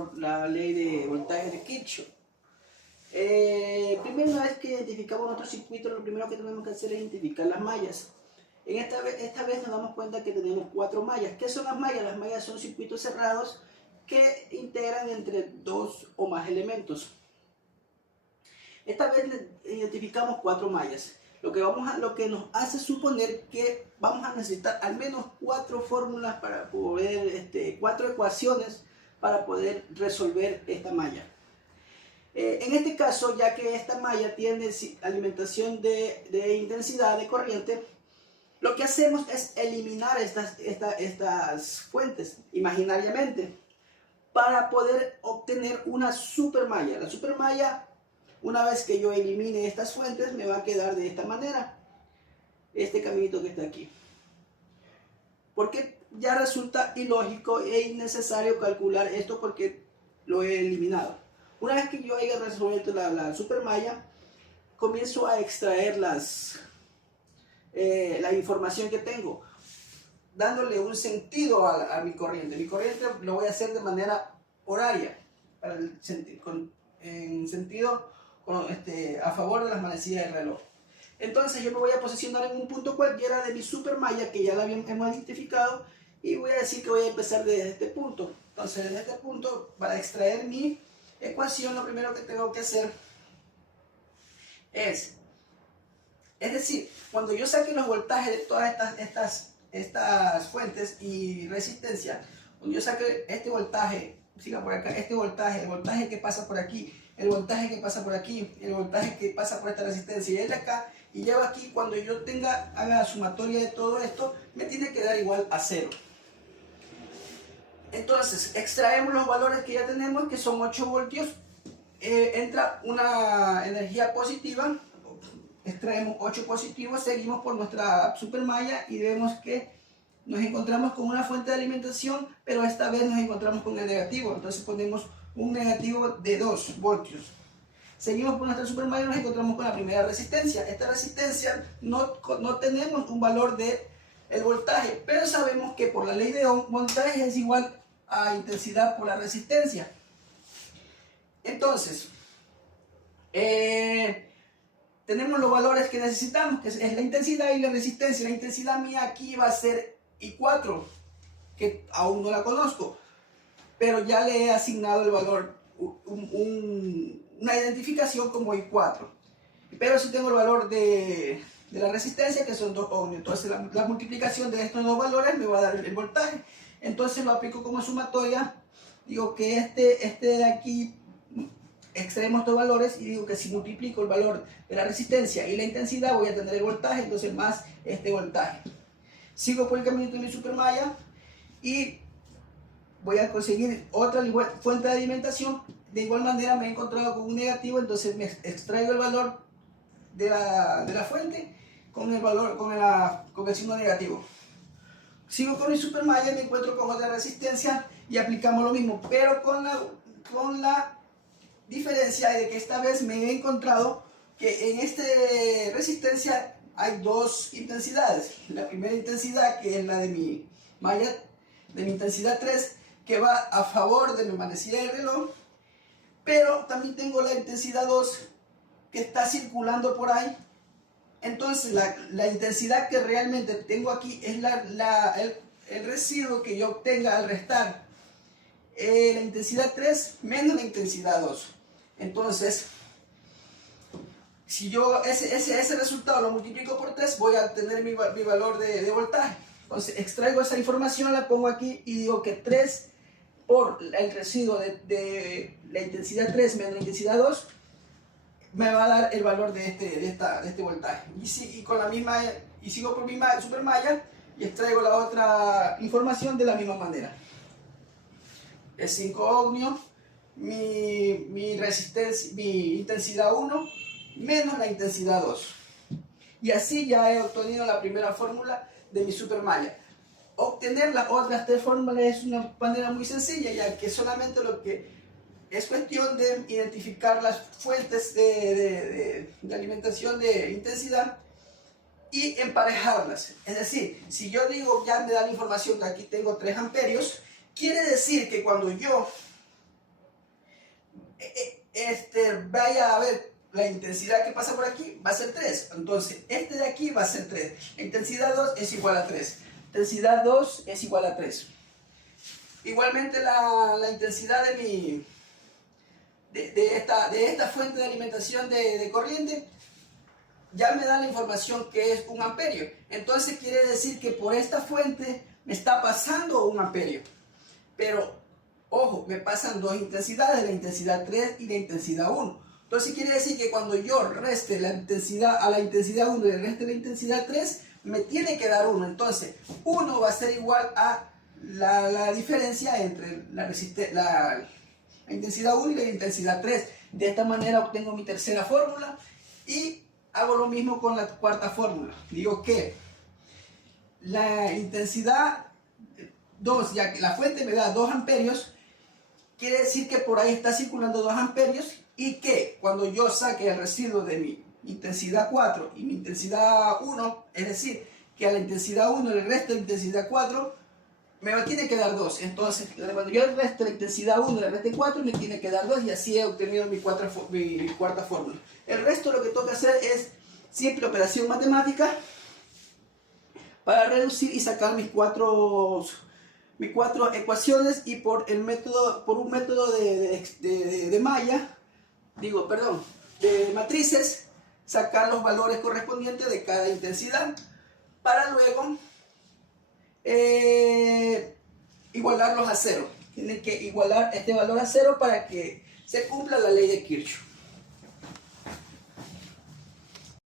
por la ley de voltaje de Kirchhoff. Primero, una vez que identificamos nuestro circuito, lo primero que tenemos que hacer es identificar las mallas. Esta vez nos damos cuenta que tenemos 4 mallas. ¿Qué son las mallas? Las mallas son circuitos cerrados que integran entre 2 o más elementos. Esta vez identificamos 4 mallas, lo que nos hace suponer que vamos a necesitar al menos 4 fórmulas para poder, 4 ecuaciones para poder resolver esta malla. En este caso, ya que esta malla tiene alimentación de intensidad de corriente, lo que hacemos es eliminar estas fuentes imaginariamente para poder obtener una supermalla. La supermalla, una vez que yo elimine estas fuentes, me va a quedar de esta manera, este caminito que está aquí. Porque ya resulta ilógico e innecesario calcular esto porque lo he eliminado. Una vez que yo haya resuelto la supermalla, comienzo a extraer la información que tengo, dándole un sentido a mi corriente. Mi corriente lo voy a hacer de manera horaria, en sentido a favor de las manecillas del reloj. Entonces yo me voy a posicionar en un punto cualquiera de mi supermalla que ya la hemos identificado y voy a decir que voy a empezar desde este punto. Entonces desde este punto, para extraer mi ecuación, lo primero que tengo que hacer es decir, cuando yo saque los voltajes de todas estas fuentes y resistencia, cuando yo saque este voltaje, siga por acá, el voltaje que pasa por aquí, el voltaje que pasa por aquí, el voltaje que pasa por esta resistencia y el de acá, y llevo aquí, cuando yo haga la sumatoria de todo esto, me tiene que dar igual a 0. Entonces, extraemos los valores que ya tenemos, que son 8 voltios, entra una energía positiva, extraemos 8 positivos, seguimos por nuestra supermalla y vemos que nos encontramos con una fuente de alimentación, pero esta vez nos encontramos con el negativo, entonces ponemos un negativo de 2 voltios. Seguimos por nuestra supermalla y nos encontramos con la primera resistencia. Esta resistencia no tenemos un valor de el voltaje, pero sabemos que por la ley de Ohm, voltaje es igual a intensidad por la resistencia. Entonces, tenemos los valores que necesitamos, que es la intensidad y la resistencia. La intensidad mía aquí va a ser I4, que aún no la conozco, pero ya le he asignado el valor, una identificación como I4. Pero si tengo el valor de la resistencia, que son 2 ohms, entonces la multiplicación de estos dos valores me va a dar el voltaje. Entonces lo aplico como sumatoria, digo que este de aquí, extraemos estos valores y digo que si multiplico el valor de la resistencia y la intensidad voy a tener el voltaje, entonces más este voltaje. Sigo por el caminito de mi supermalla y voy a conseguir otra fuente de alimentación. De igual manera me he encontrado con un negativo, entonces me extraigo el valor de la fuente con el signo negativo. Sigo con mi supermalla y me encuentro con otra resistencia y aplicamos lo mismo, pero con la diferencia de que esta vez me he encontrado que en esta resistencia hay 2 intensidades. La primera intensidad, que es la de mi malla, de mi intensidad 3, que va a favor de mi manecilla del reloj, pero también tengo la intensidad 2 que está circulando por ahí. Entonces la intensidad que realmente tengo aquí es el residuo que yo obtenga al restar la intensidad 3 menos la intensidad 2. Entonces, si yo ese resultado lo multiplico por 3, voy a obtener mi valor de voltaje. Entonces extraigo esa información, la pongo aquí y digo que 3 por el residuo de la intensidad 3 menos la intensidad 2 me va a dar el valor de este voltaje. Y sigo por mi supermalla y extraigo la otra información de la misma manera. Es 5 ohmios, mi resistencia, mi intensidad 1 menos la intensidad 2. Y así ya he obtenido la primera fórmula de mi supermalla. Obtener las otras 3 fórmulas es una manera muy sencilla, ya que solamente lo que es cuestión de identificar las fuentes de alimentación de intensidad y emparejarlas. Es decir, si yo digo, ya me da la información que aquí tengo 3 amperios, quiere decir que cuando yo vaya a ver la intensidad que pasa por aquí, va a ser 3. Entonces, este de aquí va a ser 3. La intensidad 2 es igual a 3. Intensidad 2 es igual a 3. Igualmente la intensidad de esta fuente de alimentación de corriente ya me da la información que es 1 amperio. Entonces quiere decir que por esta fuente me está pasando 1 amperio. Pero, ojo, me pasan dos intensidades, la intensidad 3 y la intensidad 1. Entonces quiere decir que cuando yo reste la intensidad a la intensidad 1 y reste la intensidad 3, me tiene que dar 1. Entonces, 1 va a ser igual a la diferencia entre la intensidad 1 y la intensidad 3. De esta manera obtengo mi tercera fórmula y hago lo mismo con la cuarta fórmula. Digo que la intensidad 2, ya que la fuente me da 2 amperios, quiere decir que por ahí está circulando 2 amperios y que cuando yo saque el residuo de mi intensidad 4 y mi intensidad 1, es decir, que a la intensidad 1 el resto de la intensidad 4 me tiene que dar 2. Entonces, cuando yo el resto de la intensidad 1 y el resto de 4 me tiene que dar 2 y así he obtenido mi cuarta fórmula. El resto lo que toca hacer es simple operación matemática para reducir y sacar mis cuatro ecuaciones y por un método de matrices, sacar los valores correspondientes de cada intensidad para luego igualarlos a 0. Tienen que igualar este valor a 0 para que se cumpla la ley de Kirchhoff.